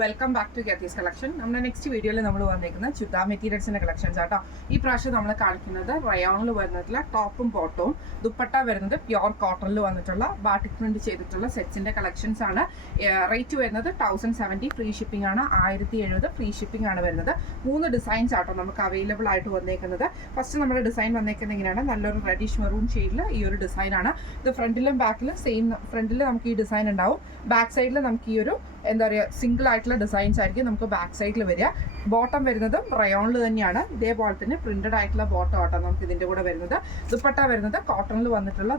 Welcome back to ഗെത്തീസ് collection. നമ്മുടെ next വീഡിയോയിൽ നമ്മൾ വന്നിരിക്കുന്നത് ചുരിദാർ മെറ്റീരിയൽസിന്റെ കളക്ഷൻസ് ആട്ടോ. ഈ പ്രാവശ്യം നമ്മൾ കാണിക്കുന്നത് റയോണിൽ വരുന്നിട്ടുള്ള ടോപ്പും ബോട്ടവും, ദുപ്പട്ട വരുന്നത് പ്യോർ കോട്ടണിൽ വന്നിട്ടുള്ള ബാട്ടിക് പ്രിന്റ് ചെയ്തിട്ടുള്ള സെറ്റ്സിന്റെ കളക്ഷൻസ് ആണ്. റേറ്റ് വരുന്നത് 1070, ഫ്രീ ഷിപ്പിംഗ് ആണ്. 1070 ഫ്രീ ഷിപ്പിംഗ് ആണ് വരുന്നത്. 3 ഡിസൈൻസ് ആട്ടോ നമുക്ക് അവൈലബിൾ ആയിട്ട് വന്നേക്കുന്നത്. ഫസ്റ്റ് നമ്മുടെ ഡിസൈൻ വന്നേക്കുന്നത് ഇങ്ങനെയാണ്, നല്ലൊരു റെഡിഷ് മെറൂൺ ഷെയ്ഡിൽ ഈ ഒരു ഡിസൈൻ ആണ്. ഇത് ഫ്രണ്ടിലും ബാക്കിലും സെയിം. ഫ്രണ്ടിൽ നമുക്ക് ഈ ഡിസൈൻ ഉണ്ടാവും, ബാക്ക് സൈഡിൽ നമുക്ക് ഈ ഒരു എന്താ പറയുക സിംഗിൾ ആയിട്ടുള്ള ഡിസൈൻസ് ആയിരിക്കും നമുക്ക് ബാക്ക് സൈഡിൽ വരിക. ബോട്ടം വരുന്നതും റയോണിൽ തന്നെയാണ്, ഇതേപോലെ തന്നെ പ്രിന്റഡ് ആയിട്ടുള്ള ബോട്ടം ആട്ടോ നമുക്ക് ഇതിന്റെ കൂടെ വരുന്നത്. ദുപ്പട്ട വരുന്നത് കോട്ടണിൽ വന്നിട്ടുള്ള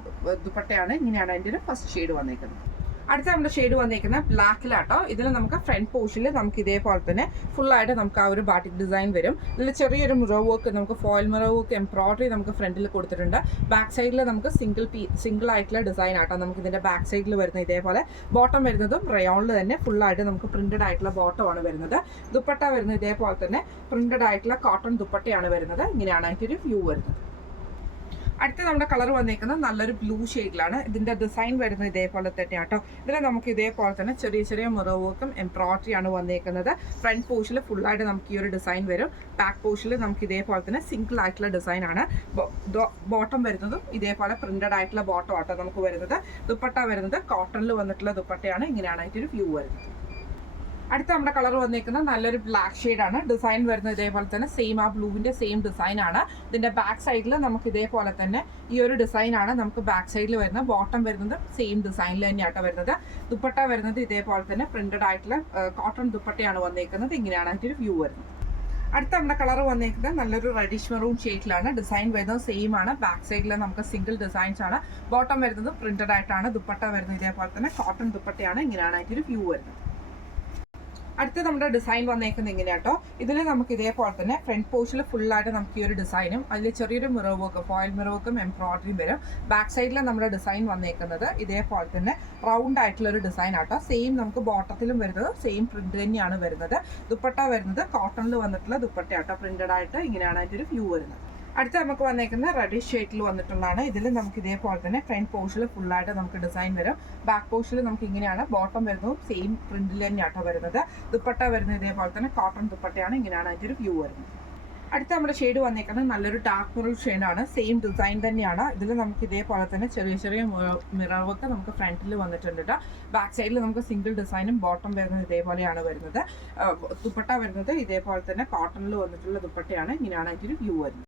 ദുപ്പട്ടയാണ്. ഇങ്ങനെയാണ് അതിൻ്റെ ഒരു ഫസ്റ്റ് ഷെയ്ഡ് വന്നേക്കുന്നത്. അടുത്ത നമ്മുടെ ഷെയ്ഡ് വന്നേക്കുന്നത് ബ്ലാക്കിലാട്ടോ. ഇതിൽ നമുക്ക് ഫ്രണ്ട് പോർഷനിൽ നമുക്ക് ഇതേപോലെ തന്നെ ഫുള്ളായിട്ട് നമുക്ക് ആ ഒരു ബാട്ടിക് ഡിസൈൻ വരും. ഇതിൽ ചെറിയൊരു മിറർ വർക്ക്, നമുക്ക് ഫോയിൽ മിറർ വർക്ക് എംബ്രോയിഡറി നമുക്ക് ഫ്രണ്ടിൽ കൊടുത്തിട്ടുണ്ട്. ബാക്ക് സൈഡിൽ നമുക്ക് സിംഗിൾ ആയിട്ടുള്ള ഡിസൈൻ ആട്ടോ നമുക്ക് ഇതിന്റെ ബാക്ക് സൈഡിൽ വരുന്നത്. ഇതേപോലെ ബോട്ടം വരുന്നതും റയോണിൽ തന്നെ ഫുള്ളായിട്ട് നമുക്ക് പ്രിന്റഡ് ആയിട്ടുള്ള ബോട്ടമാണ് വരുന്നത്. ദുപ്പട്ട വരുന്നത് ഇതേപോലെ തന്നെ പ്രിന്റഡ് ആയിട്ടുള്ള കോട്ടൺ ദുപ്പട്ടയാണ് വരുന്നത്. ഇങ്ങനെയാണ് അതിൻ്റെ ഒരു വ്യൂ വരുന്നത്. അടുത്ത നമ്മുടെ കളർ വന്നേക്കുന്നത് നല്ലൊരു ബ്ലൂ ഷെയ്ഡിലാണ്. ഇതിന്റെ ഡിസൈൻ വരുന്നത് ഇതേപോലെ തന്നെ ആട്ടോ. ഇതിൽ നമുക്ക് ഇതേപോലെ തന്നെ ചെറിയ ചെറിയ മിറർ വർക്കും എംബ്രോയിഡറി ആണ് വന്നേക്കുന്നത്. ഫ്രണ്ട് പോർഷനിൽ ഫുള്ളായിട്ട് നമുക്ക് ഈ ഒരു ഡിസൈൻ വരും. ബാക്ക് പോർഷനിൽ നമുക്ക് ഇതേപോലെ തന്നെ സിംഗിൾ ആയിട്ടുള്ള ഡിസൈൻ ആണ്. ബോട്ടം വരുന്നതും ഇതേപോലെ പ്രിന്റഡ് ആയിട്ടുള്ള ബോട്ടം ആട്ടോ നമുക്ക് വരുന്നത്. ദുപ്പട്ട വരുന്നത് കോട്ടണിൽ വന്നിട്ടുള്ള ദുപ്പട്ടയാണ്. ഇങ്ങനെയാണ് അതിൻ്റെ ഒരു വ്യൂ വരുന്നത്. അടുത്ത നമ്മുടെ കളർ വന്നേക്കുന്നത് നല്ലൊരു ബ്ലാക്ക് ഷെയ്ഡാണ്. ഡിസൈൻ വരുന്നത് ഇതേപോലെ തന്നെ സെയിം, ആ ബ്ലൂവിന്റെ സെയിം ഡിസൈൻ ആണ്. ഇതിന്റെ ബാക്ക് സൈഡിൽ നമുക്ക് ഇതേപോലെ തന്നെ ഈ ഒരു ഡിസൈൻ ആണ് നമുക്ക് ബാക്ക് സൈഡിൽ വരുന്നത്. ബോട്ടം വരുന്നത് സെയിം ഡിസൈനിൽ തന്നെയാട്ടോ വരുന്നത്. ദുപ്പട്ട വരുന്നത് ഇതേപോലെ തന്നെ പ്രിന്റഡ് ആയിട്ടുള്ള കോട്ടൺ ദുപ്പട്ടയാണ് വന്നേക്കുന്നത്. ഇങ്ങനെയാണ് അതിൻ്റെ ഒരു വ്യൂ വരുന്നത്. അടുത്ത നമ്മുടെ കളർ വന്നേക്കുന്നത് നല്ലൊരു റെഡിഷ് മെറൂൺ ഷെയ്ഡിലാണ്. ഡിസൈൻ വരുന്നത് സെയിം ആണ്. ബാക്ക് സൈഡിൽ നമുക്ക് സിംഗിൾ ഡിസൈൻസ് ആണ്. ബോട്ടം വരുന്നത് പ്രിന്റഡ് ആയിട്ടാണ്. ദുപ്പട്ട വരുന്നത് ഇതേപോലെ തന്നെ കോട്ടൺ ദുപ്പട്ടയാണ്. ഇങ്ങനെയാണ് അതിൻ്റെ ഒരു വ്യൂ വരുന്നത്. അടുത്ത നമ്മുടെ ഡിസൈൻ വന്നേക്കുന്നത് ഇങ്ങനെയാട്ടോ. ഇതിൽ നമുക്ക് ഇതേപോലെ തന്നെ ഫ്രണ്ട് പോർഷനിൽ ഫുള്ളായിട്ട് നമുക്ക് ഈ ഒരു ഡിസൈനും അതിൽ ചെറിയൊരു മിറർ വർക്ക്, ഫോയിൽ മിറർ വർക്കും എംബ്രോയിഡറിയും വരും. ബാക്ക് സൈഡിൽ നമ്മുടെ ഡിസൈൻ വന്നേക്കുന്നത് ഇതേപോലെ തന്നെ റൗണ്ട് ആയിട്ടുള്ള ഒരു ഡിസൈൻ ആട്ടോ. സെയിം നമുക്ക് ബോട്ടത്തിലും വരുന്നത് സെയിം പ്രിന്റ് തന്നെയാണ് വരുന്നത്. ദുപ്പട്ട വരുന്നത് കോട്ടണിൽ വന്നിട്ടുള്ള ദുപ്പട്ട ആട്ടോ, പ്രിന്റഡ് ആയിട്ട്. ഇങ്ങനെയാണ് അതിൻ്റെ ഒരു വ്യൂ വരുന്നത്. അടുത്ത നമുക്ക് വന്നേക്കുന്നത് റെഡിഷ് ഷെയ്ഡിൽ വന്നിട്ടുള്ളതാണ്. ഇതിൽ നമുക്ക് ഇതേപോലെ തന്നെ ഫ്രണ്ട് പോർഷനിൽ ഫുള്ളായിട്ട് നമുക്ക് ഡിസൈൻ വരും. ബാക്ക് പോർഷനിൽ നമുക്ക് ഇങ്ങനെയാണ്. ബോട്ടം വരുന്നതും സെയിം പ്രിന്റിൽ തന്നെയാട്ടോ വരുന്നത്. ദുപ്പട്ട വരുന്നത് ഇതേപോലെ തന്നെ കോട്ടൺ ദുപ്പട്ടയാണ്. ഇങ്ങനെയാണ് അതിൻ്റെ ഒരു വ്യൂ വരുന്നത്. അടുത്ത നമ്മുടെ ഷെയ്ഡ് വന്നേക്കുന്നത് നല്ലൊരു ഡാർക്ക് മെറൂൺ ഷെയ്ഡാണ്. സെയിം ഡിസൈൻ തന്നെയാണ്. ഇതിൽ നമുക്ക് ഇതേപോലെ തന്നെ ചെറിയ ചെറിയ മിറർ വർക്ക് നമുക്ക് ഫ്രണ്ടിൽ വന്നിട്ടുണ്ട് കേട്ടോ. ബാക്ക് സൈഡിൽ നമുക്ക് സിംഗിൾ ഡിസൈനും ബോട്ടം വരുന്നത് ഇതേപോലെയാണ് വരുന്നത്. ദുപ്പട്ട വരുന്നത് ഇതേപോലെ തന്നെ കോട്ടണിൽ വന്നിട്ടുള്ള ദുപ്പട്ടയാണ്. ഇങ്ങനെയാണ് അതിൻ്റെ ഒരു വ്യൂ വരുന്നത്.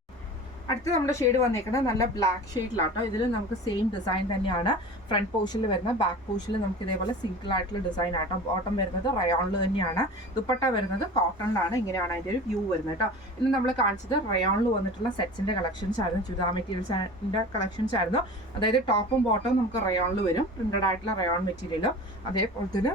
അടുത്ത നമ്മുടെ ഷെയ്ഡ് വന്നേക്കുന്നത് നല്ല ബ്ലാക്ക് ഷെയ്ഡിലാട്ടോ. ഇതിൽ നമുക്ക് സെയിം ഡിസൈൻ തന്നെയാണ് ഫ്രണ്ട് പോർഷനിൽ വരുന്നത്. ബാക്ക് പോർഷനിൽ നമുക്ക് ഇതേപോലെ സിംഗിൾ ആയിട്ടുള്ള ഡിസൈൻ ആട്ടോ. ബോട്ടം വരുന്നത് റയോണിൽ തന്നെയാണ്. ദുപ്പട്ട വരുന്നത് കോട്ടണിലാണ്. ഇങ്ങനെയാണ് അതിൻ്റെ ഒരു വ്യൂ വരുന്നത് കേട്ടോ. ഇന്ന് നമ്മൾ കാണിച്ചത് റയോണിൽ വന്നിട്ടുള്ള സെറ്റ്സിന്റെ കളക്ഷൻസ് ആയിരുന്നു, ചുരിദാർ മെറ്റീരിയൽസിന്റെ കളക്ഷൻസ് ആയിരുന്നു. അതായത് ടോപ്പും ബോട്ടവും നമുക്ക് റയോണിൽ വരും, പ്രിന്റഡ് ആയിട്ടുള്ള റയോൺ മെറ്റീരിയലും. അതേപോലെ തന്നെ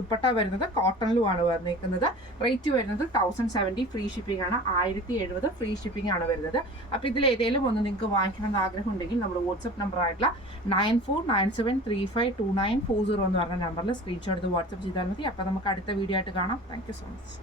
ദുപ്പട്ട വരുന്നത് കോട്ടണിലുമാണ് വന്നിരിക്കുന്നത്. റേറ്റ് വരുന്നത് 1070, ഫ്രീ ഷിപ്പിംഗ് ആണ്. 1070 ഫ്രീ ഷിപ്പിംഗ് ആണ് വരുന്നത്. അപ്പോൾ ഇതിൽ ഏതെങ്കിലും ഒന്ന് നിങ്ങൾക്ക് വാങ്ങിക്കണമെന്ന് ആഗ്രഹം ഉണ്ടെങ്കിൽ നമ്മുടെ വാട്സ്ആപ്പ് നമ്പർ ആയിട്ടുള്ള 9497352940 എന്ന് പറഞ്ഞ നമ്പറിൽ സ്ക്രീൻഷോട്ട് എടുത്ത് വാട്സ്ആപ്പ് ചെയ്താൽ മതി. അപ്പോൾ നമുക്ക് അടുത്ത വീഡിയോ ആയിട്ട് കാണാം. Thank you so much.